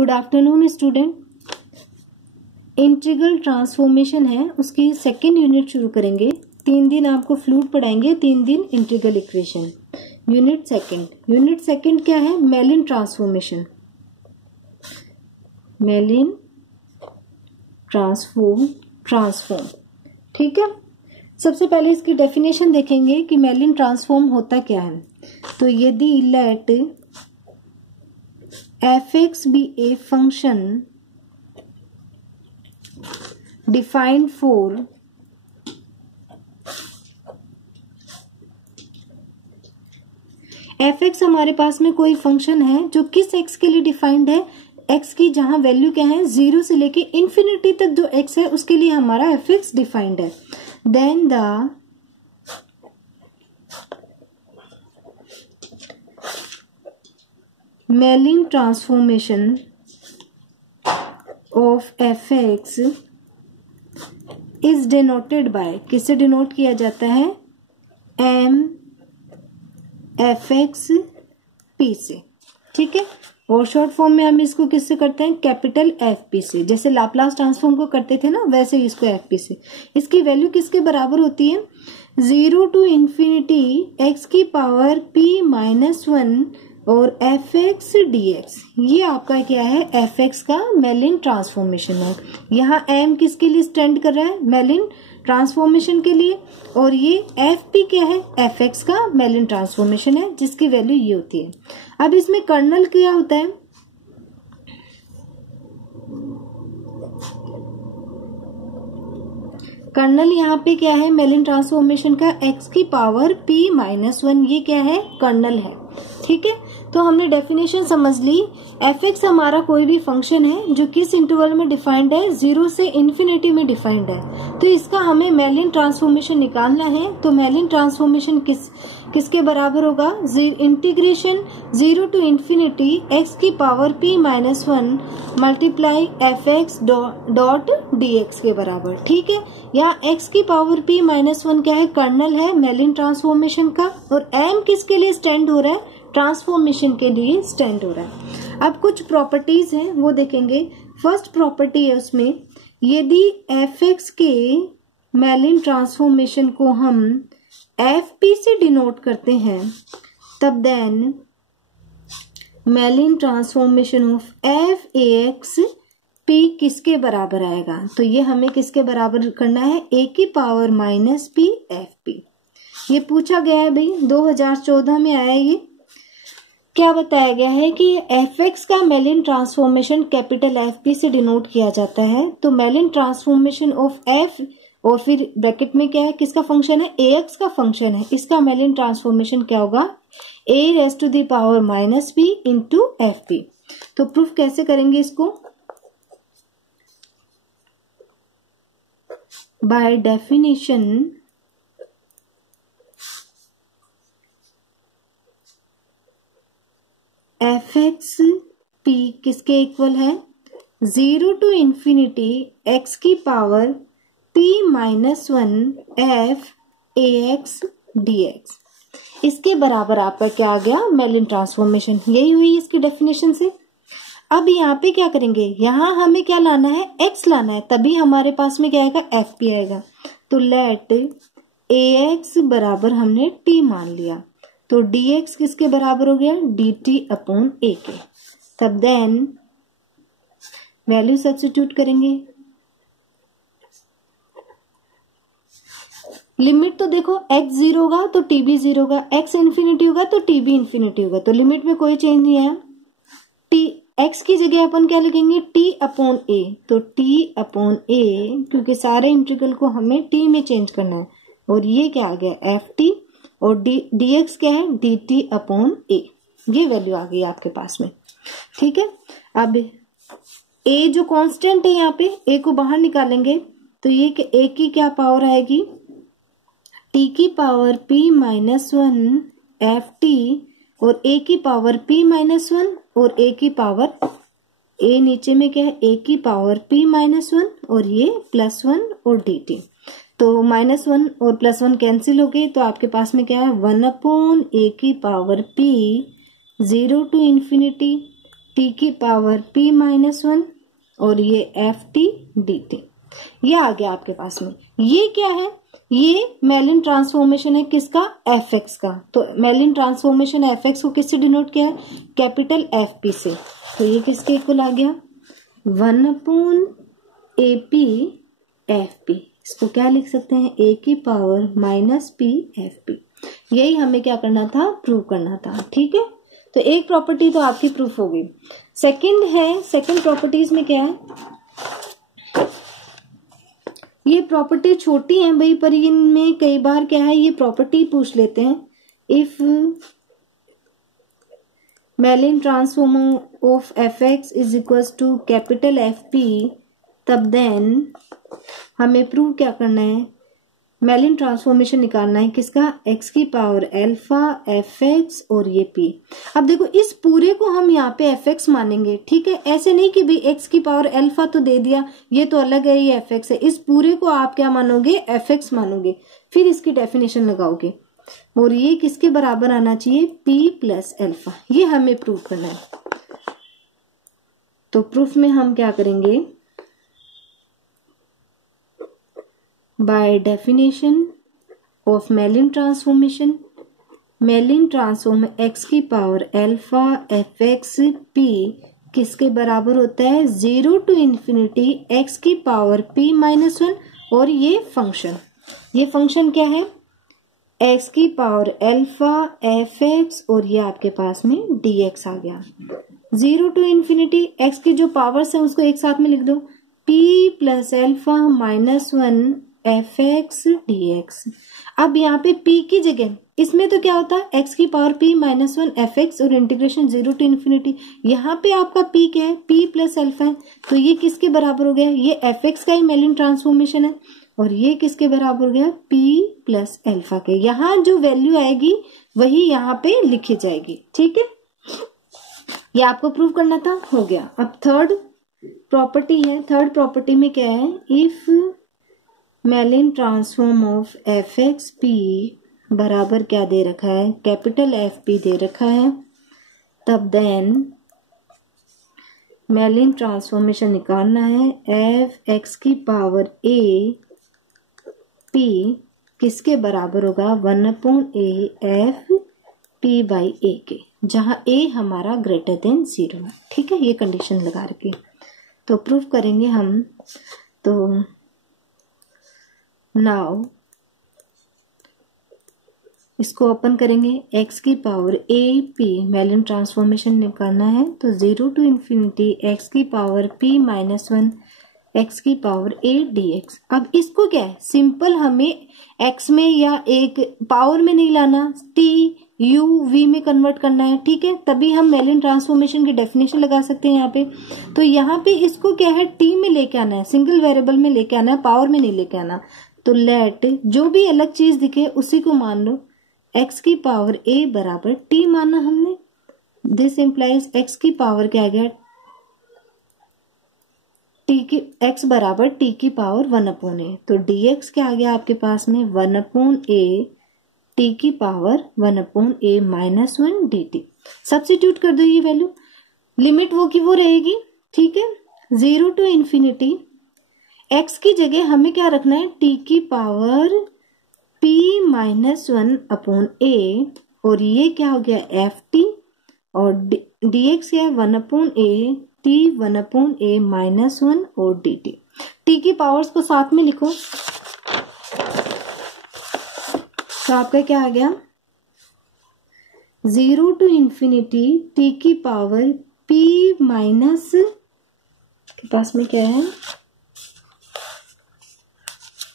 Good afternoon student. Integral transformation है, उसकी second unit शुरू करेंगे। 3 दिन आपको फ्लूइड पढ़ाएंगे, 3 दिन इंटीग्रल इक्वेशन। यूनिट सेकेंड क्या है? मेलिन ट्रांसफॉर्मेशन। Mellin transform. ठीक है, सबसे पहले इसकी डेफिनेशन देखेंगे कि मेलिन ट्रांसफॉर्म होता क्या है। तो यदि late f(x) be a function defined for f(x) हमारे पास में कोई फंक्शन है जो किस x के लिए डिफाइंड है, x की जहां वैल्यू क्या है 0 से लेके इंफिनिटी तक जो x है उसके लिए हमारा f(x) डिफाइंड है। Then the Mellin transformation of f(x) is denoted by, किससे डिनोट किया जाता है? m f(x) p से। ठीक है, और शॉर्ट फॉर्म में हम इसको किससे करते हैं? कैपिटल fp से। जैसे लाप्लास ट्रांसफॉर्म को करते थे ना, वैसे ही इसको fp से। इसकी वैल्यू किसके बराबर होती है? 0 टू इंफिनिटी x की पावर p माइनस 1 और f(x) dx। ये आपका क्या है? f(x) का मेलिन ट्रांसफॉर्मेशन है। यहाँ m किसके लिए स्टैंड कर रहा है? मेलिन ट्रांसफॉर्मेशन के लिए। और ये fp क्या है? f(x) का मेलिन ट्रांसफॉर्मेशन है, जिसकी वैल्यू ये होती है। अब इसमें कर्नल क्या होता है? कर्नल यहाँ पे क्या है? मेलिन ट्रांसफॉर्मेशन का x की पावर p माइनस 1, ये क्या है? कर्नल है। ठीक है, तो हमने डेफिनेशन समझ ली। f(x) हमारा कोई भी फंक्शन है जो किस इंटरवल में डिफाइंड है? 0 से इंफिनिटी में डिफाइंड है। तो इसका हमें मेलिन ट्रांसफॉर्मेशन निकालना है। तो मेलिन ट्रांसफॉर्मेशन किसके बराबर होगा? इंटीग्रेशन 0 टू इंफिनिटी x की power p minus 1 multiply f(x) dot dx के बराबर। ठीक है, यहाँ x की पावर p माइनस 1 क्या है? कर्नल है मेलिन ट्रांसफॉर्मेशन का। और m किसके लिए स्टैंड हो रहा है? ट्रांसफॉर्मेशन के लिए स्टैंड हो रहा है। अब कुछ प्रॉपर्टीज हैं वो देखेंगे। फर्स्ट प्रॉपर्टी है उसमें, यदि f(x) के मेलिन ट्रांसफॉर्मेशन को हम fp से डिनोट करते हैं, तब then Mellin transformation of f(x) p किसके बराबर आएगा? तो ये हमें किसके बराबर करना है? a की पावर माइनस p fp। ये पूछा गया है भाई, 2014 में आया। ये क्या बताया गया है कि f(x) का मेलिन ट्रांसफॉर्मेशन कैपिटल fp से डिनोट किया जाता है। तो मेलिन ट्रांसफॉर्मेशन ऑफ f और फिर ब्रैकेट में क्या है? किसका फंक्शन है? ax का फंक्शन है। इसका मेलिन ट्रांसफॉर्मेशन क्या होगा? a raise to the power minus p into fp। तो प्रूफ कैसे करेंगे इसको? बाय डेफिनेशन f(x) p किसके इक्वल है? 0 टू इंफिनिटी x की power p minus 1 f(ax) dx। इसके बराबर आपका क्या आ गया? Mellin transformation. यही हुई इसकी डेफिनेशन से। अब यहाँ पे क्या करेंगे? यहाँ हमें क्या लाना है? x लाना है, तभी हमारे पास में क्या आएगा? fp आएगा। तो लेट ax बराबर हमने t मान लिया, तो dx किसके बराबर हो गया? dt अपॉन a के। तब देन वैल्यू सब्स्टिट्यूट करेंगे। लिमिट तो देखो, x 0 होगा तो t भी 0 होगा, x इन्फिनिटी होगा तो t भी इन्फिनिटी होगा। तो लिमिट में कोई चेंज नहीं है। t x की जगह अपन क्या लिखेंगे? t upon a। तो t अपॉन a, क्योंकि सारे इंटीग्रल को हमें t में चेंज करना है। और ये क्या आ गया? ft। और dx क्या है? dt upon a। ये वैल्यू आ गई आपके पास में। ठीक है, अब a जो कांस्टेंट है, यहाँ पे a को बाहर निकालेंगे तो ये a की क्या पावर आएगी? t की पावर p माइनस 1 ft और a की पावर p माइनस 1 और a की पावर a नीचे में क्या है? a की पावर p माइनस 1 और ये प्लस 1 और dt। तो माइनस 1 और प्लस 1 कैंसिल हो गए, तो आपके पास में क्या है? 1 अपॉन a की power p 0 to infinity T की पावर p माइनस 1 और ये एफ टी डी टी, ये आ गया आपके पास में। ये क्या है, ये मेलिन ट्रांसफॉर्मेशन है किसका, एफ एक्स का। तो मेलिन ट्रांसफॉर्मेशन एफ एक्स को किससे डिनोट किया है, कैपिटल एफ पी से। तो ये किसके इक्वल आ गया, 1/AP एफ पी। इसको क्या लिख सकते हैं, ए की power minus P F P. यही हमें क्या करना था, प्रूव करना था। ठीक है, तो एक प्रॉपर्टी तो आपकी प्रूफ हो गई। सेकंड है, सेकंड प्रॉपर्टीज में क्या है, ये प्रॉपर्टी छोटी है भाई, पर इनमें कई बार क्या है, ये प्रॉपर्टी पूछ लेते हैं। If Mellin transform of F X is equal to capital F P, तब देन हमें प्रूव क्या करना है, मेलिन ट्रांसफॉर्मेशन निकालना है किसका, एक्स की पावर अल्फा एफ एक्स और ये पी। अब देखो इस पूरे को हम यहाँ पे एफ एक्स मानेंगे, ठीक है, ऐसे नहीं कि भाई एक्स की पावर अल्फा तो दे दिया, ये तो अलग है, ये एफ एक्स है। इस पूरे को आप क्या मानोगे, एफ एक्स मानोगे, फिर इसकी डेफिनेशन लगाओगे और ये किसके बराबर आना चाहिए, पी प्लस अल्फा। ये हमें प्रूव करना है। तो प्रूफ में हम क्या करेंगे, by definition of Mellin transformation, Mellin transform X की power alpha F X P किसके बराबर होता है, 0 to इंफिनिटी एक्स की पावर p माइनस 1 और ये फंक्शन क्या है, एक्स की पावर अल्फा एफ एक्स और ये आपके पास में dx आ गया। 0 to इंफिनिटी एक्स की जो पावर्स है उसको एक साथ में लिख दो, p plus alpha minus 1 F x D x. अब यहाँ पे p की जगह, इसमें तो क्या होता है x की power p minus 1 F x और इंटीग्रेशन 0 to इंफिनिटी। यहाँ पे आपका p क्या है, p प्लस अल्फा है, तो ये किसके बराबर हो गया, ये एफ एक्स का ही मेलिन ट्रांसफॉर्मेशन है और ये किसके बराबर हो गया, p प्लस अल्फा के। यहाँ जो वैल्यू आएगी वही यहाँ पे लिखी जाएगी। ठीक है, ये आपको प्रूव करना था, हो गया। अब थर्ड प्रॉपर्टी है, थर्ड प्रॉपर्टी में क्या है, if Mellin transform of F X P बराबर क्या दे रखा है, कैपिटल एफ पी दे रखा है, तब देन मेलिन ट्रांसफॉर्मेशन निकालना है एफ एक्स की पावर ए पी किसके बराबर होगा, 1/a एफ पी बाई ए के, जहां ए हमारा ग्रेटर देन 0 है। ठीक है, ये कंडीशन लगा रखी। तो प्रूफ करेंगे हम। तो नाउ इसको ओपन करेंगे, x की पावर a p मेलिन ट्रांसफॉर्मेशन निकालना है, तो 0 to इंफिनिटी x की पावर p माइनस 1 x की पावर a dx। अब इसको क्या है, सिंपल हमें x में या एक पावर में नहीं लाना, t u v में कन्वर्ट करना है। ठीक है, तभी हम मेलिन ट्रांसफॉर्मेशन की डेफिनेशन लगा सकते हैं यहाँ पे। तो यहाँ पे इसको क्या है, t में लेके आना है, सिंगल वेरिएबल में लेके आना है, पावर में नहीं लेके आना। तो लेट जो भी अलग चीज दिखे उसी को मान लो, x की पावर a बराबर t माना हमने, दिस इंप्लाइज x की पावर क्या आ गया, t की x बराबर t की पावर 1/a। तो dx क्या आ गया आपके पास में, 1/a t की power 1/a minus 1 dt। Substitute कर दो ये वैल्यू, लिमिट वो की वो रहेगी। ठीक है, 0 to इंफिनिटी x की जगह हमें क्या रखना है, t की पावर p माइनस 1/a और ये क्या हो गया एफ टी और dx क्या है, 1/a t 1/a माइनस 1 और dt। t की पावर्स को साथ में लिखो, तो आपका क्या आ गया, 0 to इंफिनिटी t की पावर p माइनस के पास में क्या है,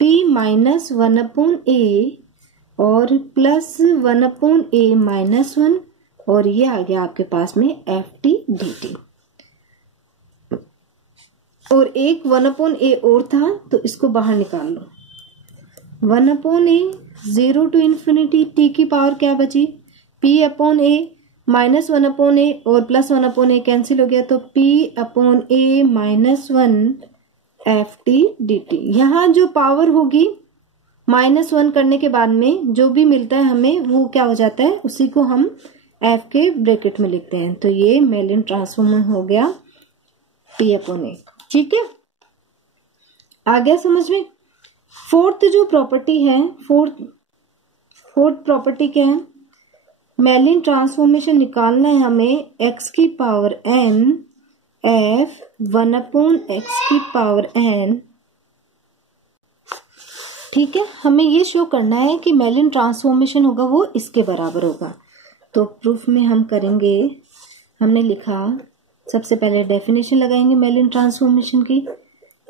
p माइनस 1/a और प्लस 1/a माइनस 1 और ये आ गया आपके पास में एफ टी डी टी। और एक 1/a और था, तो इसको बाहर निकाल लो। 1/a 0 to इंफिनिटी t की पावर क्या बची, p/a माइनस 1/a और प्लस 1/a कैंसिल हो गया, तो p/a minus 1 F T D T. यहाँ जो पावर होगी -1 करने के बाद में जो भी मिलता है हमें वो क्या हो जाता है, उसी को हम एफ के ब्रैकेट में लिखते हैं। तो ये मेलिन ट्रांसफॉर्म हो गया P/A। ठीक है, आ गया समझ में। फोर्थ जो प्रॉपर्टी है, फोर्थ प्रॉपर्टी क्या है, मेलिन ट्रांसफॉर्मेशन निकालना है हमें x की पावर n f 1/x की पावर n। ठीक है, हमें ये शो करना है कि मेलिन ट्रांसफॉर्मेशन होगा वो इसके बराबर होगा। तो प्रूफ में हम करेंगे, हमने लिखा सबसे पहले डेफिनेशन लगाएंगे मेलिन ट्रांसफॉर्मेशन की,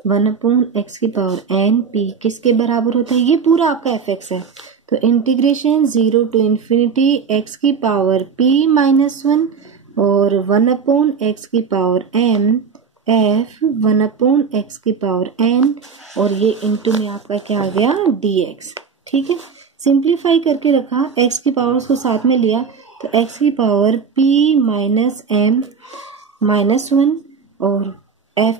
1/x की पावर n p किसके बराबर होता है, ये पूरा आपका fx है। तो इंटीग्रेशन 0 to infinity x की पावर p-1 और 1/x की पावर m f 1/x की पावर n और ये इंटू में आपका क्या आ गया dx। ठीक है, सिंप्लीफाई करके रखा, x की पावर्स को साथ में लिया तो x की पावर p-m-1 और f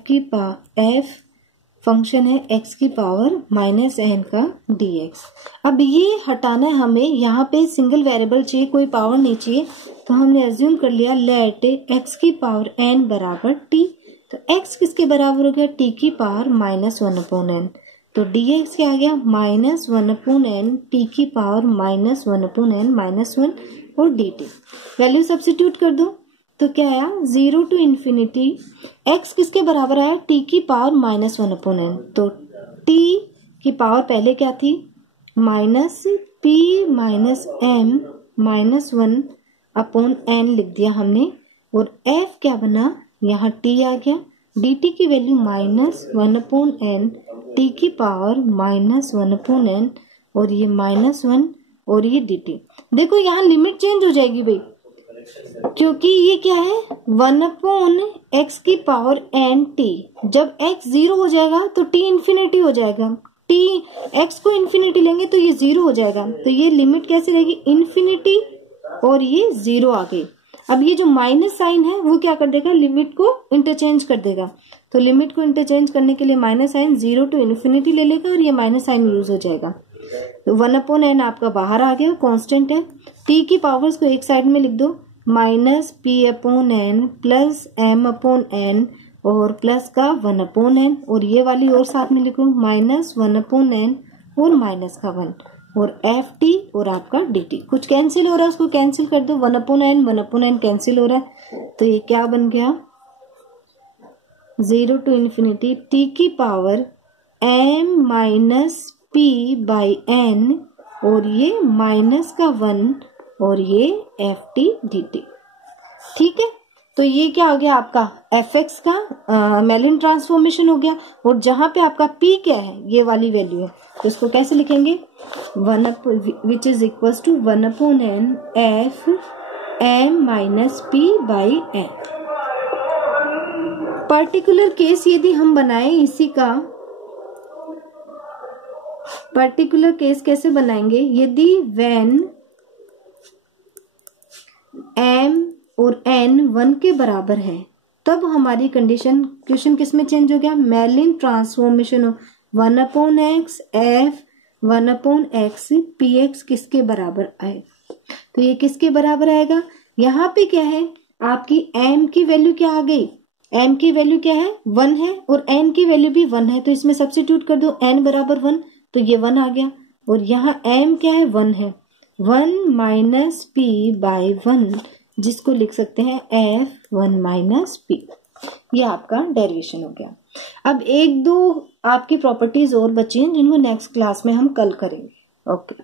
फंक्शन है x की पावर -n का dx। अब ये हटाना है हमें, यहाँ पे सिंगल वेरिएबल चाहिए, कोई पावर नहीं चाहिए, तो हमने एज्यूम कर लिया लेट x की पावर n बराबर t। तो x किसके बराबर हो गया, t की पावर -1/n। तो dx क्या आ गया, -1/n t की पावर -1/n -1 और dt। वैल्यू सब्स्टिट्यूट कर दो तो क्या आया, 0 to infinity x किसके बराबर आया, t की पावर -1/n। तो t की पावर पहले क्या थी, -p-m-1/n लिख दिया हमने, और f क्या बना, यहाँ t आ गया, dt की वैल्यू -1/n t की पावर -1/n और ये -1 और ये dt। देखो यहाँ लिमिट चेंज हो जाएगी भाई, क्योंकि ये क्या है 1/x की पावर n t। जब x 0 हो जाएगा तो t इन्फिनिटी हो जाएगा, t x को इन्फिनिटी लेंगे तो ये 0 हो जाएगा। तो ये लिमिट कैसे रहेगी, इन्फिनिटी और ये 0 आ गई। अब ये जो माइनस साइन है वो क्या कर देगा, लिमिट को इंटरचेंज कर देगा। तो लिमिट को इंटरचेंज करने के लिए माइनस साइन 0 to infinity ले लेगा और ये माइनस साइन यूज हो जाएगा। तो 1/n आपका बाहर आ गया, कांस्टेंट है। t की पावर्स को एक साइड में लिख दो, -p/n प्लस m/n और प्लस का 1/n और ये वाली और साथ में लिखो -1/n और माइनस का 1 और ft और आपका dt। कुछ कैंसिल हो रहा है उसको कैंसिल कर दो, 1/n कैंसिल हो रहा है। तो ये क्या बन गया, 0 to infinity t की पावर m-p/n और ये माइनस का 1 और ये ft dt। ठीक है, तो ये क्या हो गया आपका fx का मेलिन ट्रांसफॉर्मेशन हो गया। और जहां पे आपका p क्या है, ये वाली वैल्यू है, तो इसको कैसे लिखेंगे, which is equal to 1/n f m-p/n। Particular case यदि हम बनाए इसी का, पर्टिकुलर केस कैसे बनाएंगे, यदि when m और n 1 के बराबर है तब हमारी कंडीशन, क्वेश्चन किस में चेंज हो गया, मेलिन ट्रांसफॉर्मेशन हो 1/x f 1/x px किसके बराबर आए। तो ये किसके बराबर आएगा, यहाँ पे क्या है आपकी m की वैल्यू क्या आ गई, m की वैल्यू क्या है 1 है और n की वैल्यू भी 1 है। तो इसमें सब्स्टिट्यूट कर दो, n बराबर 1 तो ये 1 आ गया और यहाँ m क्या है 1 है, 1 - p/1 जिसको लिख सकते हैं f1 - p। ये आपका डेरिवेशन हो गया। अब 1-2 आपकी प्रॉपर्टीज और बची हैं जिनको नेक्स्ट क्लास में हम कल करेंगे। ओके।